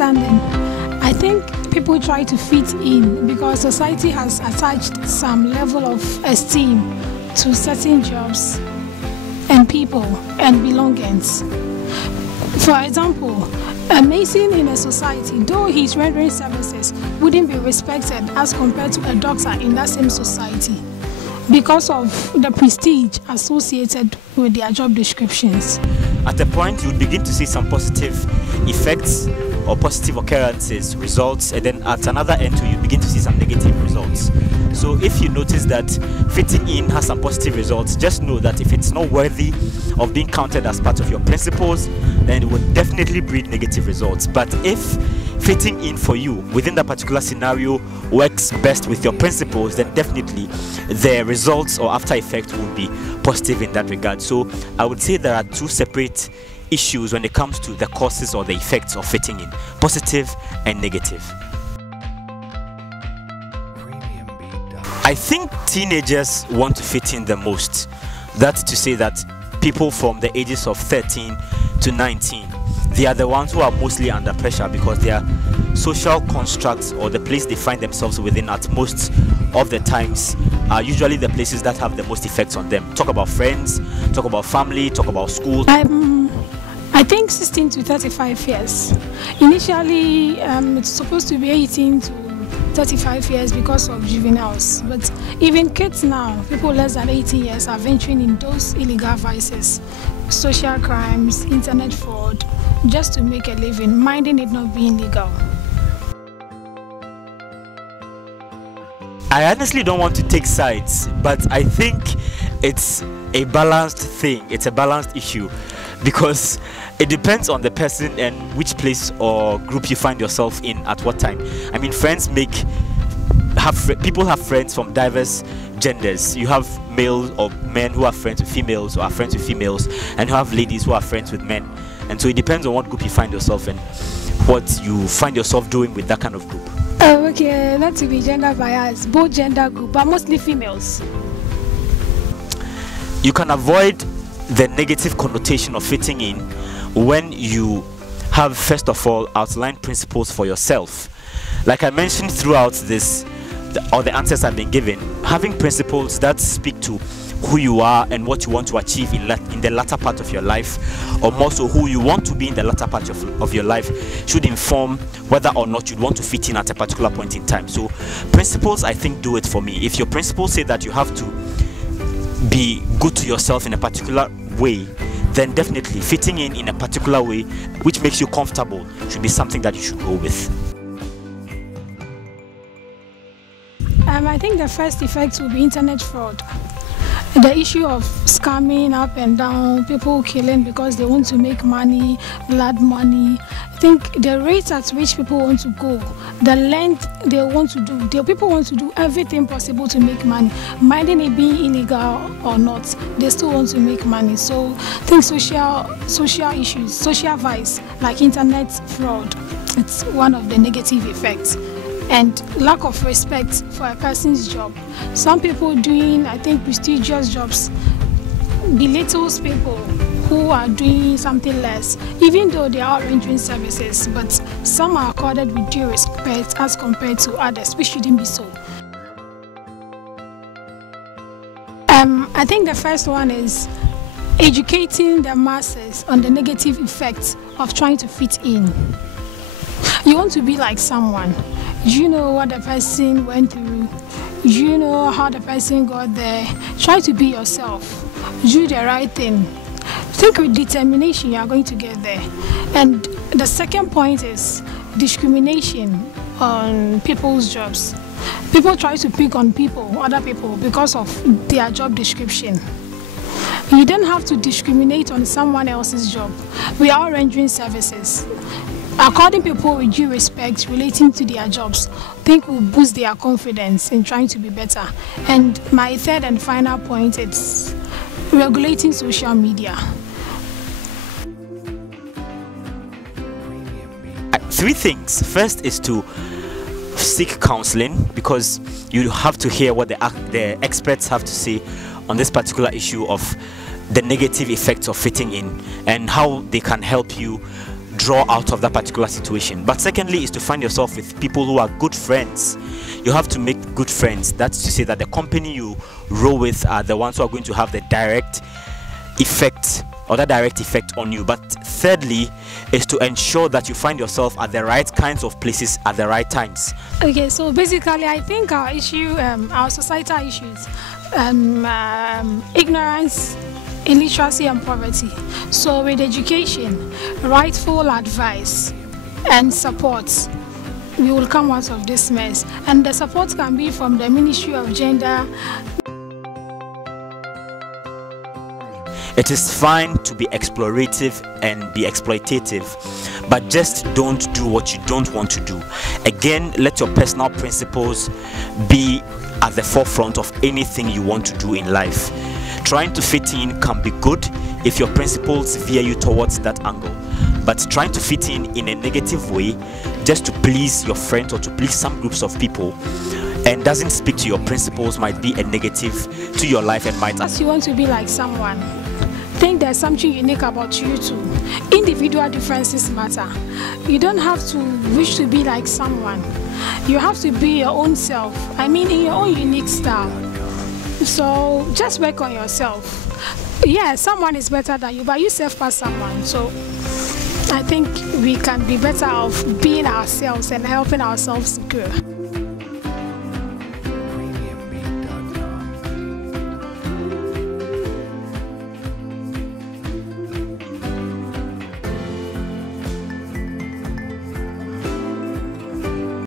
understanding, I think people try to fit in because society has attached some level of esteem to certain jobs and people and belongings. For example, a mason in a society, though he's rendering services, wouldn't be respected as compared to a doctor in that same society because of the prestige associated with their job descriptions. At a point, you would begin to see some positive effects or positive occurrences, results, and then at another end, you begin to see some negative results. So if you notice that fitting in has some positive results, just know that if it's not worthy of being counted as part of your principles, then it would definitely breed negative results. But if fitting in for you within that particular scenario works best with your principles, then definitely the results or after effect will be positive in that regard. So I would say there are two separate issues when it comes to the causes or the effects of fitting in: positive and negative. I think teenagers want to fit in the most. That's to say that people from the ages of 13 to 19, they are the ones who are mostly under pressure because their social constructs or the place they find themselves within at most of the times are usually the places that have the most effects on them. Talk about friends, talk about family, talk about school. I think 16 to 35 years. Initially, it's supposed to be 18 to 35 years because of juveniles, but even kids now, people less than 18 years, are venturing in those illegal vices, social crimes, internet fraud, just to make a living, minding it not being legal. I honestly don't want to take sides, but I think it's a balanced thing. It's a balanced issue because it depends on the person and which place or group you find yourself in at what time. I mean, people have friends from diverse genders. You have males or men who are friends with females or are friends with females, and you have ladies who are friends with men. And so it depends on what group you find yourself in, what you find yourself doing with that kind of group. Oh, okay, not to be gender biased, both gender group, but mostly females. You can avoid the negative connotation of fitting in when you have, first of all, outlined principles for yourself. Like I mentioned throughout this, or the answers I've been given, having principles that speak to who you are and what you want to achieve in the latter part of your life, or more so who you want to be in the latter part of your life, should inform whether or not you'd want to fit in at a particular point in time. So principles, I think, do it for me. If your principles say that you have to be good to yourself in a particular way, then definitely fitting in a particular way which makes you comfortable should be something that you should go with. I think the first effect will be internet fraud. The issue of scamming up and down, people killing because they want to make money, blood money. I think the rate at which people want to go, the length they want to do, people want to do everything possible to make money. Minding it being illegal or not, they still want to make money. So I think social issues, social vice, like internet fraud, it's one of the negative effects. And lack of respect for a person's job. Some people doing, I think, prestigious jobs belittles people who are doing something less, even though they are rendering services, but some are accorded with due respect as compared to others, which shouldn't be so. I think the first one is educating the masses on the negative effects of trying to fit in. You want to be like someone. You know what the person went through. You know how the person got there. Try to be yourself. Do the right thing. Think with determination you are going to get there. And the second point is discrimination on people's jobs. People try to pick on other people, because of their job description. You don't have to discriminate on someone else's job. We are rendering services. According to people with due respect relating to their jobs, I think will boost their confidence in trying to be better. And my third and final point is regulating social media. Three things. First is to seek counseling, because you have to hear what the experts have to say on this particular issue of the negative effects of fitting in and how they can help you draw out of that particular situation. But secondly is to find yourself with people who are good friends. You have to make good friends. That's to say that the company you roll with are the ones who are going to have the direct effect or that direct effect on you. But thirdly is to ensure that you find yourself at the right kinds of places at the right times. Okay, so basically I think our issue, our societal issues, ignorance, illiteracy and poverty. So with education, rightful advice and support, we will come out of this mess. And the support can be from the Ministry of Gender. It is fine to be explorative and be exploitative, but just don't do what you don't want to do. Again, let your personal principles be at the forefront of anything you want to do in life. Trying to fit in can be good if your principles veer you towards that angle, but trying to fit in a negative way just to please your friends or to please some groups of people and doesn't speak to your principles might be a negative to your life and might. As you want to be like someone, think there's something unique about you too. Individual differences matter. You don't have to wish to be like someone. You have to be your own self. I mean, in your own unique style. So just work on yourself. Yeah, someone is better than you, but you self-pass someone. So I think we can be better off being ourselves and helping ourselves grow.